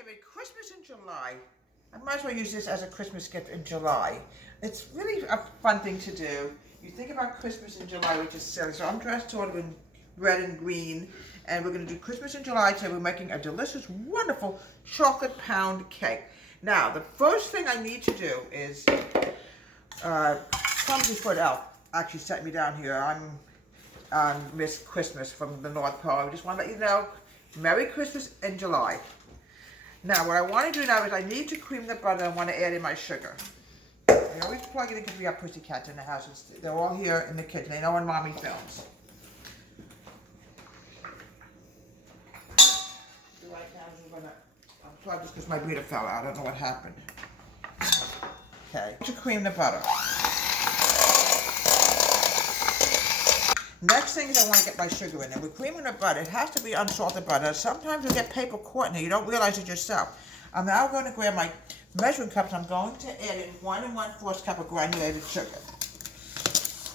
of it, Christmas in July. I might as well use this as a Christmas gift in July. It's really a fun thing to do. You think about Christmas in July, which is silly. So I'm dressed sort of in red and green, and we're going to do Christmas in July today. We're making a delicious, wonderful chocolate pound cake. Now, the first thing I need to do is, Clumsy Foot Elf actually sent me down here. I'm Miss Christmas from the North Pole. I just want to let you know, Merry Christmas in July. Now, what I want to do now is I need to cream the butter. I want to add in my sugar. I always plug it in because we have pussycats in the house. They're all here in the kitchen. They know when Mommy films. Right now, I'm going to unplug this because my beater fell out. I don't know what happened. Okay, to cream the butter. Next thing is I want to get my sugar in there. We're creaming the butter. It has to be unsalted butter. Sometimes you get paper caught in there. You don't realize it yourself. I'm now going to grab my measuring cups. I'm going to add in 1 1/4 cup of granulated sugar.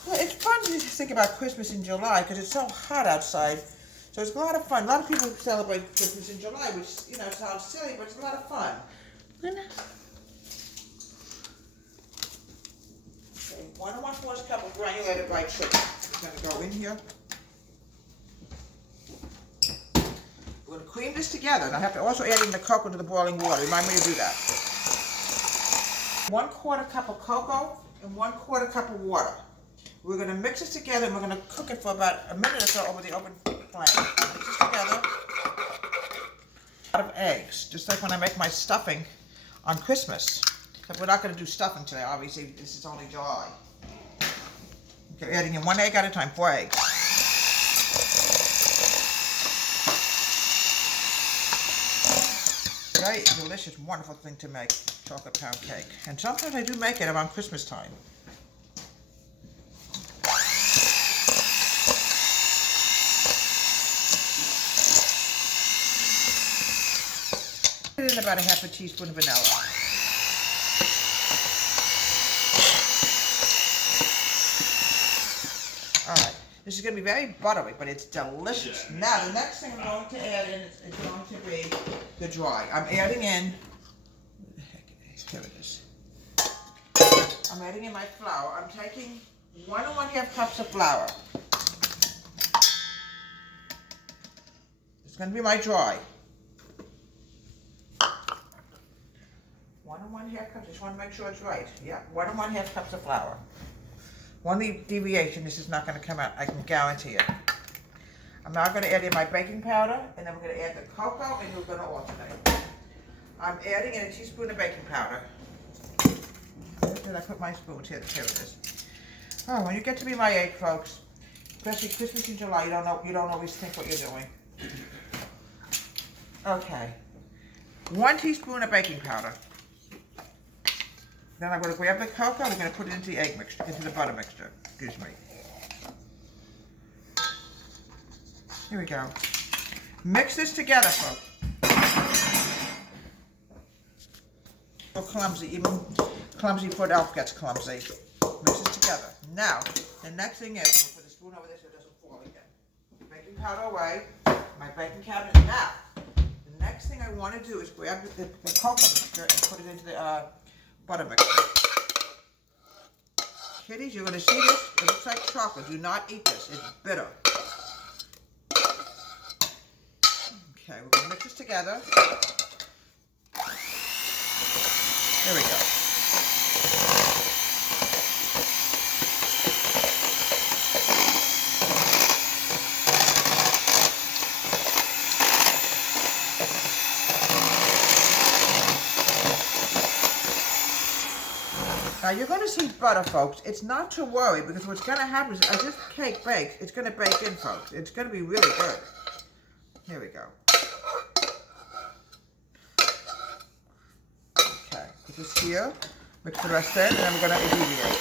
Well, it's fun to think about Christmas in July because it's so hot outside. So it's a lot of fun. A lot of people celebrate Christmas in July, which, you know, sounds silly, but it's a lot of fun. Okay, 1 1/4 cup of granulated white sugar. It's going to go in here. We're going to cream this together, and I have to also add in the cocoa to the boiling water. Remind me to do that. 1/4 cup of cocoa and 1/4 cup of water. We're going to mix this together, and we're going to cook it for about a minute or so over the open flame. Mix this together. A lot of eggs, just like when I make my stuffing on Christmas. But we're not going to do stuffing today, obviously. This is only July. Okay, adding in 1 egg at a time, 4 eggs. Very delicious, wonderful thing to make, chocolate pound cake. And sometimes I do make it around Christmas time. Put in about a 1/2 teaspoon of vanilla. Alright, this is going to be very buttery, but it's delicious. Now, the next thing I'm going to add in is going to be the dry. I'm adding in, where the heck it is? Here it is. I'm adding in my flour. I'm taking 1 1/2 cups of flour. It's going to be my dry. 1 1/2 cups. Just want to make sure it's right. Yeah, 1 1/2 cups of flour. One deviation, this is not going to come out, I can guarantee it. I'm now going to add in my baking powder, and then we're going to add the cocoa, and we're going to alternate. I'm adding in a teaspoon of baking powder. Where did I put my spoons? Here it is. Oh, when you get to be my age, folks, especially Christmas in July, you don't always think what you're doing. Okay. 1 teaspoon of baking powder. Then I'm going to grab the cocoa, we're going to put it into the egg mixture, into the butter mixture. Excuse me. Here we go. Mix this together, folks. So clumsy, even Clumsy Foot Elf gets clumsy. Mix this together. Now, the next thing is, I'm going to put the spoon over there so it doesn't fall again. Baking powder away. My baking cabinet. Now, the next thing I want to do is grab the cocoa mixture and put it into the butter mixture. Kiddies, you're going to see this. It looks like chocolate. Do not eat this. It's bitter. Okay, we're going to mix this together. There we go. Now you're going to see butter, folks. It's not to worry because what's going to happen is as this cake bakes, it's going to bake in, folks. It's going to be really good. Here we go. Okay, put this here, mix the rest in, and then we're going to alleviate.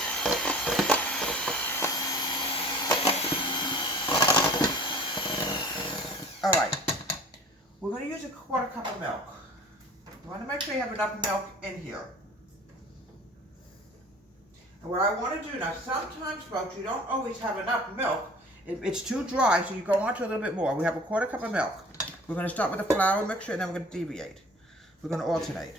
All right, we're going to use a 1/4 cup of milk. You want to make sure you have enough milk in here. And what I want to do now, sometimes, folks, you don't always have enough milk. It's too dry, so you go on to a little bit more. We have a 1/4 cup of milk. We're going to start with the flour mixture, and then we're going to deviate. We're going to alternate.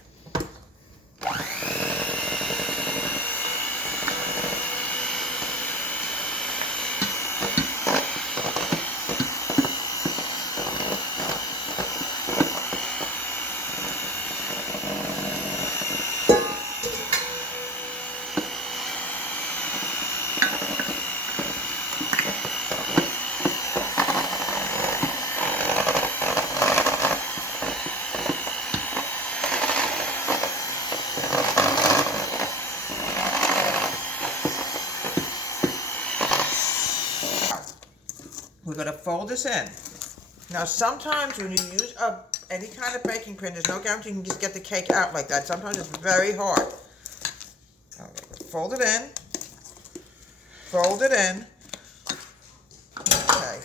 We're going to fold this in. Now sometimes when you use any kind of baking pan, there's no guarantee you can just get the cake out like that. Sometimes it's very hard. Okay, fold it in. Fold it in. Okay.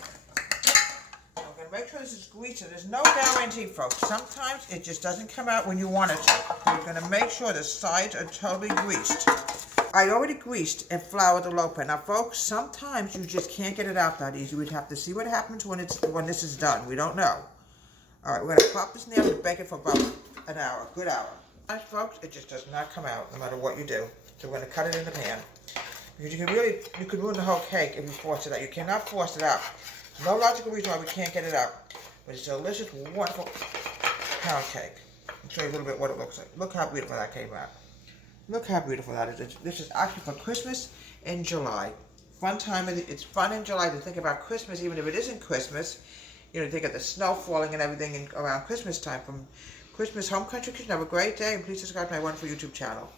I'm going to make sure this is greasy. There's no guarantee, folks. Sometimes it just doesn't come out when you want it to. You're going to make sure the sides are totally greased. I already greased and floured the loaf pan. Now, folks, sometimes you just can't get it out that easy. We'd have to see what happens when this is done. We don't know. All right, we're going to pop this in the oven and bake it for about an hour, a good hour. Sometimes, folks, it just does not come out no matter what you do. So we're going to cut it in the pan. Because you can ruin the whole cake if you force it out. You cannot force it out. There's no logical reason why we can't get it out. But it's a delicious, wonderful pound cake. I'll show you a little bit what it looks like. Look how beautiful that came out. Look how beautiful that is. This is actually for Christmas in July. Fun time. It's fun in July to think about Christmas, even if it isn't Christmas. You know, think of the snow falling and everything around Christmas time. From Christmas Home Country Kitchen. Have a great day, and please subscribe to my wonderful YouTube channel.